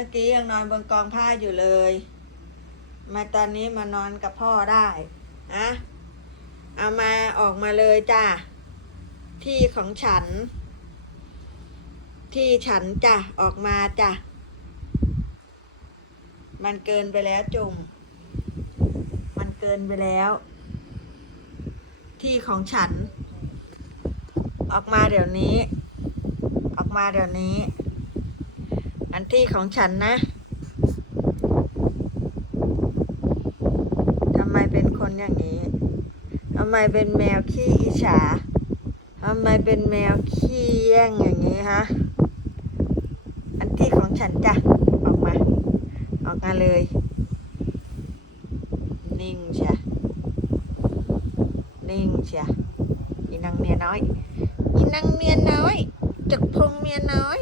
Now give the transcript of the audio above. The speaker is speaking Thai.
มื่อกี้ยังนอนบนกองผ้าอยู่เลยมาตอนนี้มานอนกับพ่อได้อะเอามาออกมาเลยจ้ะที่ของฉันที่ฉันจ้ะออกมาจ้ะมันเกินไปแล้วจุ่มมันเกินไปแล้วที่ของฉันออกมาเดี๋ยวนี้ออกมาเดี๋ยวนี้อันที่ของฉันนะทำไมเป็นคนอย่างนี้ทำไมเป็นแมวขี้อิจฉาทำไมเป็นแมวขี้แย่งอย่างนี้ฮะอันที่ของฉันจ้ะออกมาเลยนิ่งเชียนิ่งเชียอีนางเมียน้อยอีนางเมียน้อยจักพงเมียน้อย